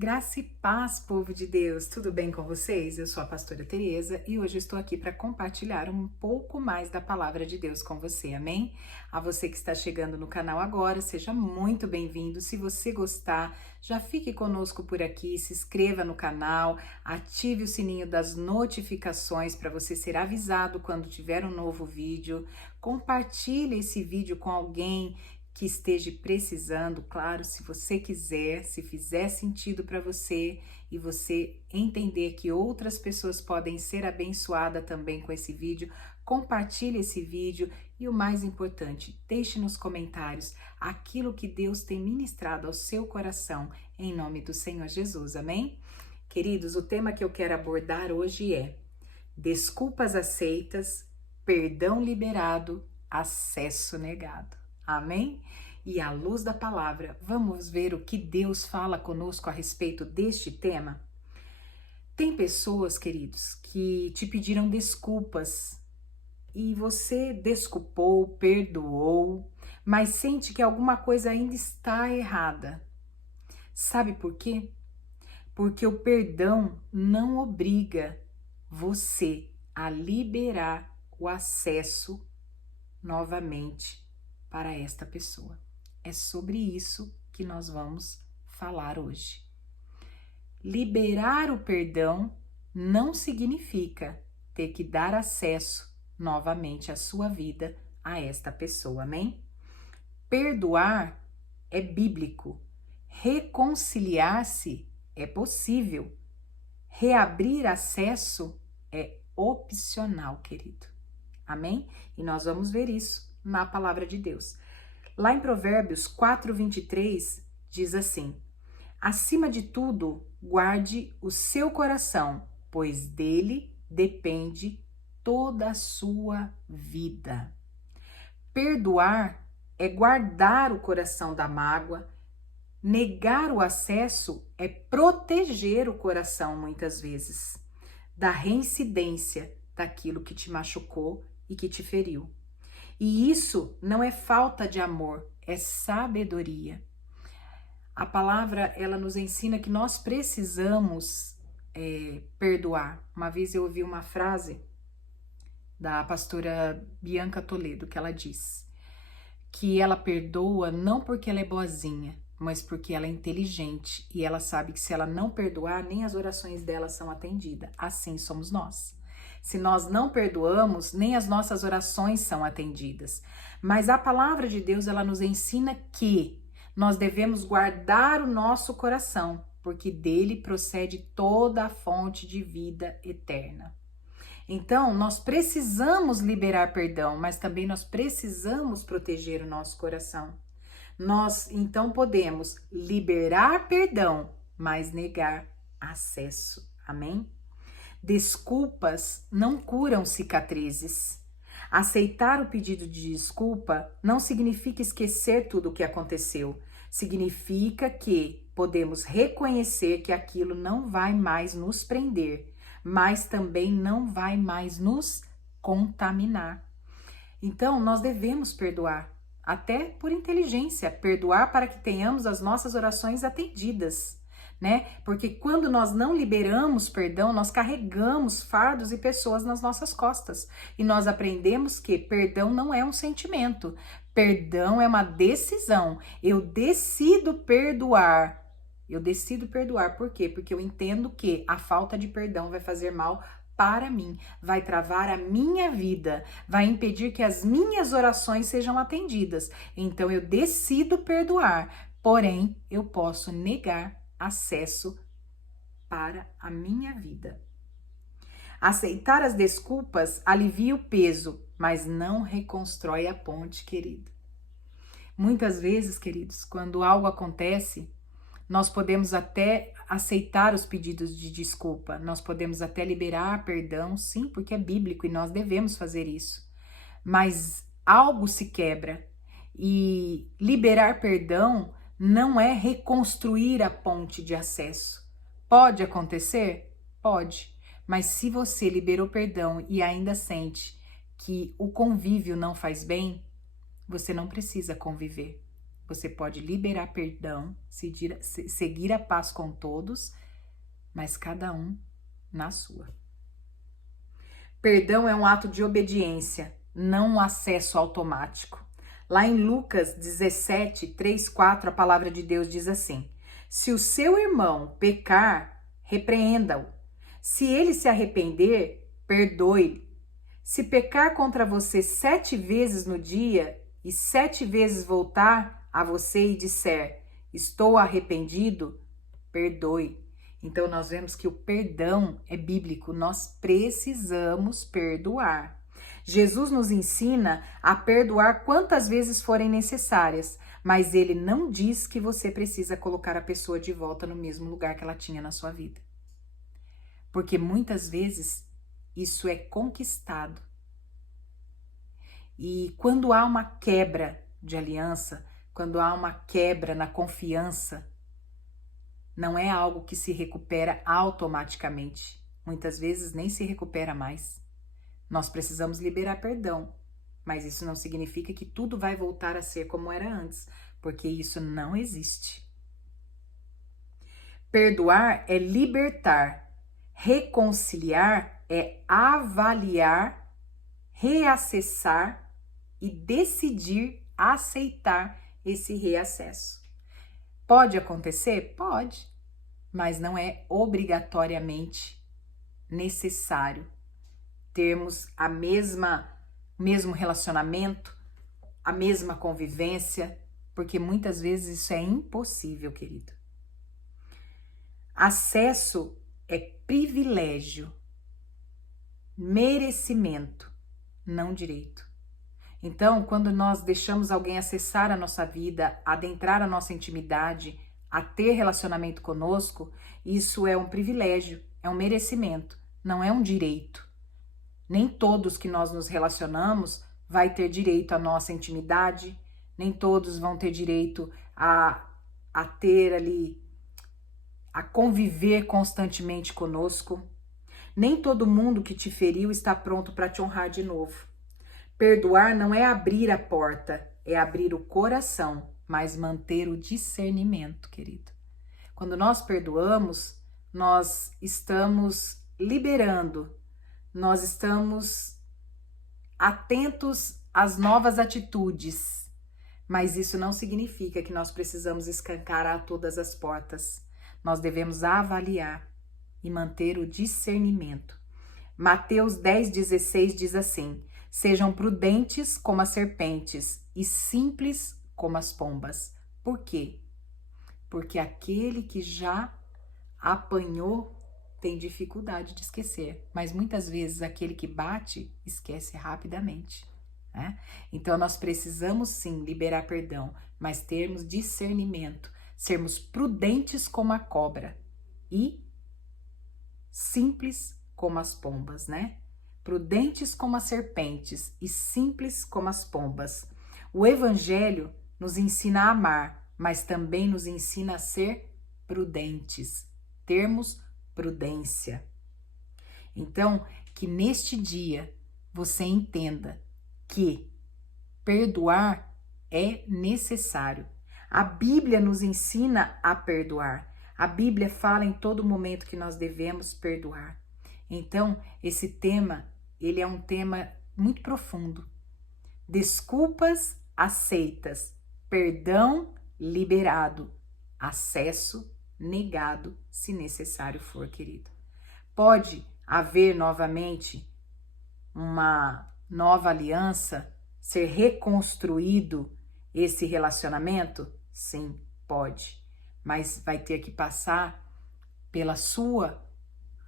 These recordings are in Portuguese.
Graça e paz, povo de Deus, tudo bem com vocês? Eu sou a pastora Tereza e hoje eu estou aqui para compartilhar um pouco mais da palavra de Deus com você, amém? A você que está chegando no canal agora, seja muito bem-vindo. Se você gostar, já fique conosco por aqui, se inscreva no canal, ative o sininho das notificações para você ser avisado quando tiver um novo vídeo. Compartilhe esse vídeo com alguém que esteja precisando, claro, se você quiser, se fizer sentido para você e você entender que outras pessoas podem ser abençoadas também com esse vídeo, compartilhe esse vídeo e o mais importante, deixe nos comentários aquilo que Deus tem ministrado ao seu coração, em nome do Senhor Jesus, amém? Queridos, o tema que eu quero abordar hoje é desculpas aceitas, perdão liberado, acesso negado. Amém? E à luz da palavra, vamos ver o que Deus fala conosco a respeito deste tema? Tem pessoas, queridos, que te pediram desculpas e você desculpou, perdoou, mas sente que alguma coisa ainda está errada. Sabe por quê? Porque o perdão não obriga você a liberar o acesso novamente para esta pessoa. É sobre isso que nós vamos falar hoje. Liberar o perdão não significa ter que dar acesso novamente à sua vida a esta pessoa, amém? Perdoar é bíblico. Reconciliar-se é possível. Reabrir acesso é opcional, querido. Amém? E nós vamos ver isso na palavra de Deus. Lá em Provérbios 4:23 diz assim: acima de tudo, guarde o seu coração, pois dele depende toda a sua vida. Perdoar é guardar o coração da mágoa, negar o acesso é proteger o coração, muitas vezes, da reincidência daquilo que te machucou e que te feriu. E isso não é falta de amor, é sabedoria. A palavra, ela nos ensina que nós precisamos perdoar. Uma vez eu ouvi uma frase da pastora Bianca Toledo, que ela diz que ela perdoa não porque ela é boazinha, mas porque ela é inteligente e ela sabe que se ela não perdoar, nem as orações dela são atendidas. Assim somos nós. Se nós não perdoamos, nem as nossas orações são atendidas. Mas a palavra de Deus, ela nos ensina que nós devemos guardar o nosso coração, porque dele procede toda a fonte de vida eterna. Então, nós precisamos liberar perdão, mas também nós precisamos proteger o nosso coração. Nós, então, podemos liberar perdão, mas negar acesso. Amém? Desculpas não curam cicatrizes. Aceitar o pedido de desculpa não significa esquecer tudo o que aconteceu. Significa que podemos reconhecer que aquilo não vai mais nos prender, mas também não vai mais nos contaminar. Então, nós devemos perdoar, até por inteligência, perdoar para que tenhamos as nossas orações atendidas. Né? Porque quando nós não liberamos perdão, nós carregamos fardos e pessoas nas nossas costas. E nós aprendemos que perdão não é um sentimento, perdão é uma decisão. Eu decido perdoar. Eu decido perdoar, por quê? Porque eu entendo que a falta de perdão vai fazer mal para mim, vai travar a minha vida, vai impedir que as minhas orações sejam atendidas. Então eu decido perdoar, porém eu posso negar acesso para a minha vida. Aceitar as desculpas alivia o peso, mas não reconstrói a ponte, querido. Muitas vezes, queridos, quando algo acontece, nós podemos até aceitar os pedidos de desculpa, nós podemos até liberar perdão, sim, porque é bíblico e nós devemos fazer isso. Mas algo se quebra e liberar perdão não é reconstruir a ponte de acesso. Pode acontecer? Pode. Mas se você liberou perdão e ainda sente que o convívio não faz bem, você não precisa conviver. você pode liberar perdão, seguir a paz com todos, mas cada um na sua. Perdão é um ato de obediência, não um acesso automático. Lá em Lucas 17, 3, 4, a palavra de Deus diz assim: se o seu irmão pecar, repreenda-o. Se ele se arrepender, perdoe-lhe. Se pecar contra você 7 vezes no dia e 7 vezes voltar a você e disser, estou arrependido, perdoe. Então nós vemos que o perdão é bíblico, nós precisamos perdoar. Jesus nos ensina a perdoar quantas vezes forem necessárias, mas ele não diz que você precisa colocar a pessoa de volta no mesmo lugar que ela tinha na sua vida. Porque muitas vezes isso é conquistado. E quando há uma quebra de aliança, quando há uma quebra na confiança, não é algo que se recupera automaticamente. Muitas vezes nem se recupera mais. Nós precisamos liberar perdão, mas isso não significa que tudo vai voltar a ser como era antes, porque isso não existe. Perdoar é libertar, reconciliar é avaliar, reacessar e decidir aceitar esse reacesso. Pode acontecer? Pode, mas não é obrigatoriamente necessário termos mesmo relacionamento, a mesma convivência, porque muitas vezes isso é impossível, querido. Acesso é privilégio, merecimento, não direito. Então, quando nós deixamos alguém acessar a nossa vida, adentrar a nossa intimidade, a ter relacionamento conosco, isso é um privilégio, é um merecimento, não é um direito. Nem todos que nós nos relacionamos vai ter direito à nossa intimidade, nem todos vão ter direito a ter ali, a conviver constantemente conosco. Nem todo mundo que te feriu está pronto para te honrar de novo. Perdoar não é abrir a porta, é abrir o coração, mas manter o discernimento, querido. Quando nós perdoamos, nós estamos liberando, nós estamos atentos às novas atitudes, mas isso não significa que nós precisamos escancarar todas as portas. Nós devemos avaliar e manter o discernimento. Mateus 10,16 diz assim: sejam prudentes como as serpentes e simples como as pombas. Por quê? Porque aquele que já apanhou tem dificuldade de esquecer, mas muitas vezes aquele que bate esquece rapidamente, né? Então nós precisamos sim liberar perdão, mas termos discernimento, sermos prudentes como a cobra e simples como as pombas, né? Prudentes como as serpentes e simples como as pombas. O Evangelho nos ensina a amar, mas também nos ensina a ser prudentes, termos prudência. Então, que neste dia você entenda que perdoar é necessário. A Bíblia nos ensina a perdoar. A Bíblia fala em todo momento que nós devemos perdoar. Então, esse tema, ele é um tema muito profundo. Desculpas aceitas, perdão liberado, acesso negado, se necessário for, querido. Pode haver novamente uma nova aliança, ser reconstruído esse relacionamento? Sim, pode. Mas vai ter que passar pela sua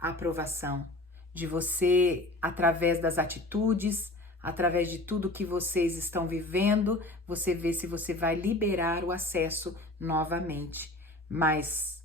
aprovação, de você, através das atitudes, através de tudo que vocês estão vivendo, você vê se você vai liberar o acesso novamente. Mas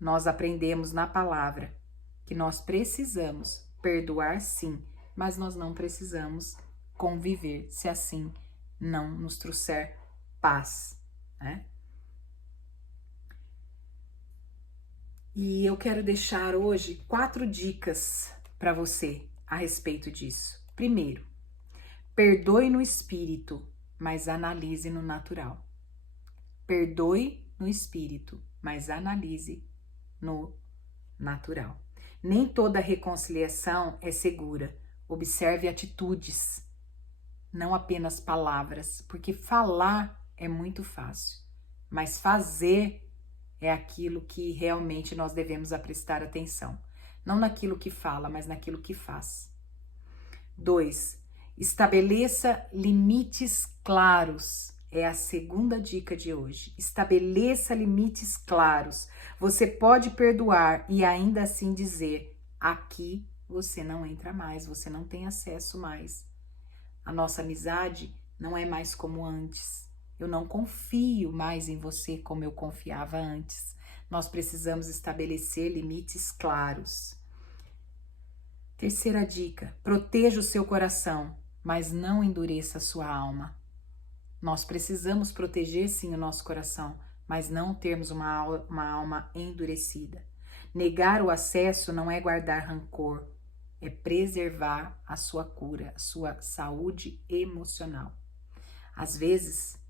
nós aprendemos na palavra que nós precisamos perdoar sim, mas nós não precisamos conviver, se assim não nos trouxer paz, né? E eu quero deixar hoje 4 dicas para você a respeito disso. Primeiro, perdoe no espírito, mas analise no natural. Perdoe no espírito, mas analise no natural. Nem toda reconciliação é segura. Observe atitudes, não apenas palavras, porque falar é muito fácil, mas fazer é aquilo que realmente nós devemos prestar atenção. Não naquilo que fala, mas naquilo que faz. 2. Estabeleça limites claros. É a segunda dica de hoje. Estabeleça limites claros. Você pode perdoar e ainda assim dizer: aqui você não entra mais, você não tem acesso mais. A nossa amizade não é mais como antes. Eu não confio mais em você como eu confiava antes. Nós precisamos estabelecer limites claros. Terceira dica: proteja o seu coração, mas não endureça a sua alma. Nós precisamos proteger sim o nosso coração, mas não termos uma alma endurecida. Negar o acesso não é guardar rancor, é preservar a sua cura, a sua saúde emocional. Às vezes,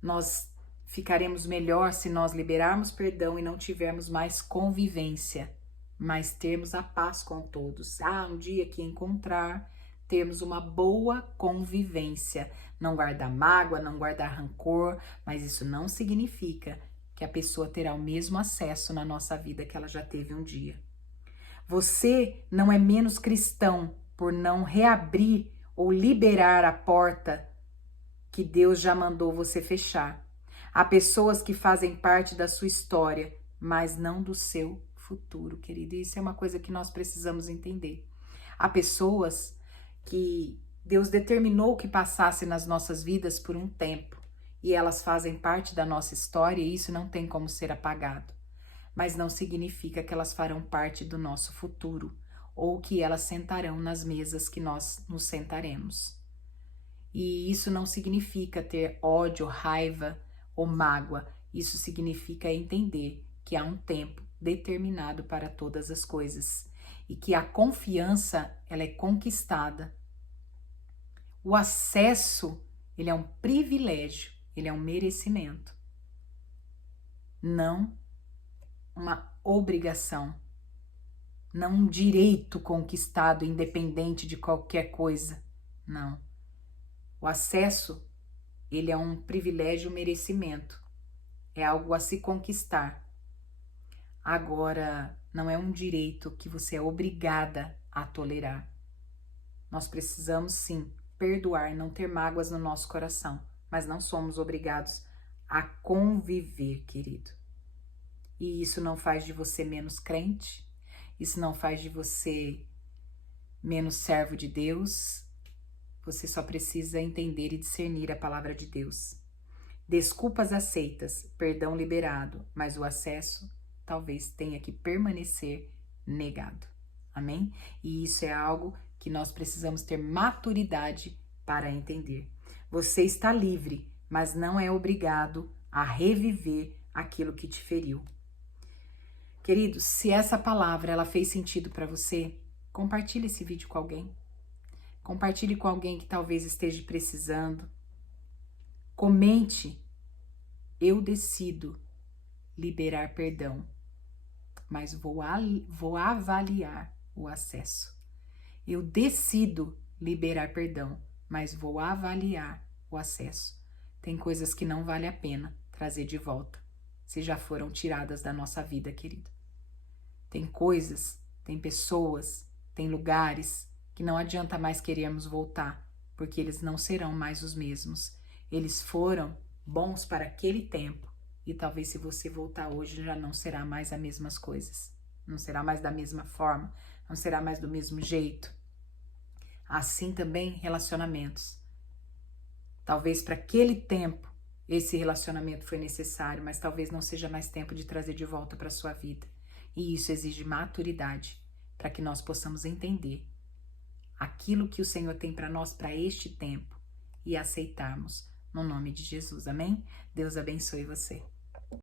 nós ficaremos melhor se nós liberarmos perdão e não tivermos mais convivência, mas termos a paz com todos. Um dia que encontrar, termos uma boa convivência, não guardar mágoa, não guardar rancor, mas isso não significa que a pessoa terá o mesmo acesso na nossa vida que ela já teve um dia. Você não é menos cristão por não reabrir ou liberar a porta que Deus já mandou você fechar. Há pessoas que fazem parte da sua história, mas não do seu futuro, querido. Isso é uma coisa que nós precisamos entender. Há pessoas que Deus determinou que passasse nas nossas vidas por um tempo e elas fazem parte da nossa história e isso não tem como ser apagado. Mas não significa que elas farão parte do nosso futuro ou que elas sentarão nas mesas que nós nos sentaremos. E isso não significa ter ódio, raiva ou mágoa. Isso significa entender que há um tempo determinado para todas as coisas e que a confiança ela é conquistada. O acesso, ele é um privilégio, ele é um merecimento, não uma obrigação, não um direito conquistado independente de qualquer coisa, não. O acesso, ele é um privilégio, um merecimento, é algo a se conquistar. Agora, não é um direito que você é obrigada a tolerar. Nós precisamos sim perdoar, não ter mágoas no nosso coração, mas não somos obrigados a conviver, querido. E isso não faz de você menos crente, isso não faz de você menos servo de Deus. Você só precisa entender e discernir a palavra de Deus. Desculpas aceitas, perdão liberado, mas o acesso talvez tenha que permanecer negado. Amém? E isso é algo que nós precisamos ter maturidade para entender. Você está livre, mas não é obrigado a reviver aquilo que te feriu. Queridos, se essa palavra ela fez sentido para você, compartilhe esse vídeo com alguém. Compartilhe com alguém que talvez esteja precisando. Comente: eu decido liberar perdão, mas vou avaliar o acesso. Eu decido liberar perdão, mas vou avaliar o acesso. Tem coisas que não vale a pena trazer de volta, se já foram tiradas da nossa vida, querido. Tem coisas, tem pessoas, tem lugares que não adianta mais querermos voltar, porque eles não serão mais os mesmos. Eles foram bons para aquele tempo e talvez se você voltar hoje já não será mais as mesmas coisas. Não será mais da mesma forma, não será mais do mesmo jeito. Assim também relacionamentos. Talvez para aquele tempo esse relacionamento foi necessário, mas talvez não seja mais tempo de trazer de volta para a sua vida. E isso exige maturidade para que nós possamos entender aquilo que o Senhor tem para nós para este tempo e aceitarmos no nome de Jesus. Amém? Deus abençoe você.